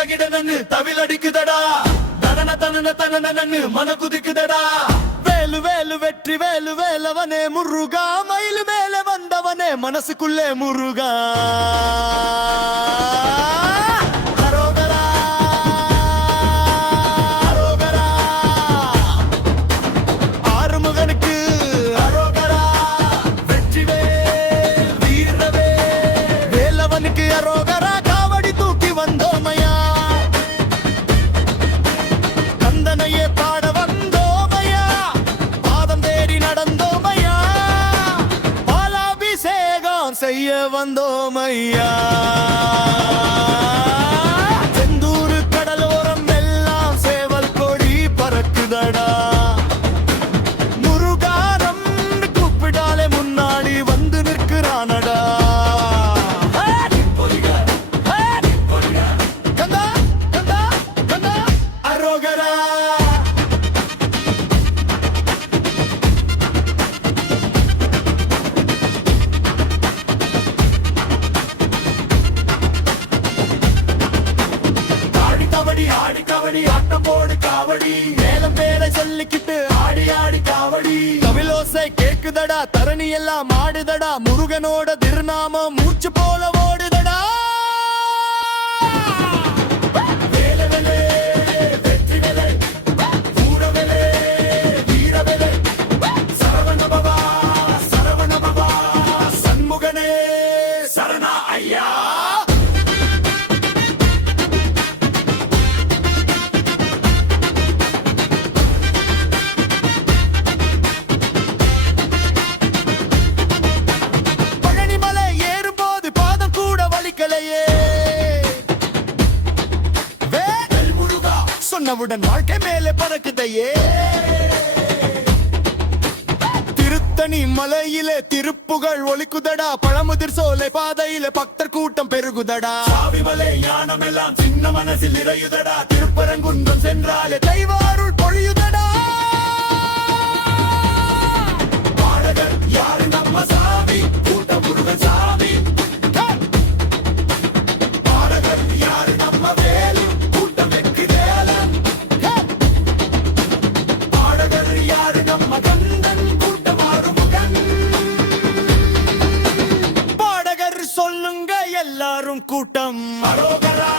தகிட நன்னு தவில் அடிக்குதடா தனன தனன தனன நன்னு மன குதிக்குதடா வேலு வேலு வெற்றி வேலு வேலவனே முருகா மயிலு மேல வந்தவனே மனசுக்குள்ளே முருகா செய்ய வந்தோமையா செந்தூரு கடலோரம் எல்லாம் சேவல் கொடி பறக்குதடா முருகாரம் கூப்பிடாலே முன்னாடி வந்து நிற்கிறானடா கந்தா கந்தா கந்தா அரோகரா ஆடி காவடி ஆட்டம் போடு காவடி மேலம் பேரை சொல்லிக்கிட்டு ஆடி ஆடி காவடி கவிலோசை கேக்குதடா தரணி எல்லாம் ஆடுதடா முருகனோட திருநாமம் மூச்சு போல ஓடுதடா சண்முகனே சரணா ஐயா சொன்னவுடன் வாழ்க்கை மேலே பறக்குதையே திருத்தணி மலையிலே திருப்புகள் ஒலிக்குதடா பழமுதிர் சோலை பாதையிலே பக்தர் கூட்டம் பெருகுதடா சாவிமலை ஞானம் எல்லாம் சின்ன மனசில் நிறையுதடா திருப்பரங்குன்றம் சென்றாலே தெய்வாருள் பொழியுதடா பாடகர் யாரு நம்ம சாமி கூட்ட முருகன் சாமி பாடகர் யாரு நம்ம வேலு கூட்டம் வெற்றி பாடகர் சொல்லுங்க எல்லாரும் கூட்டம் அரோகரா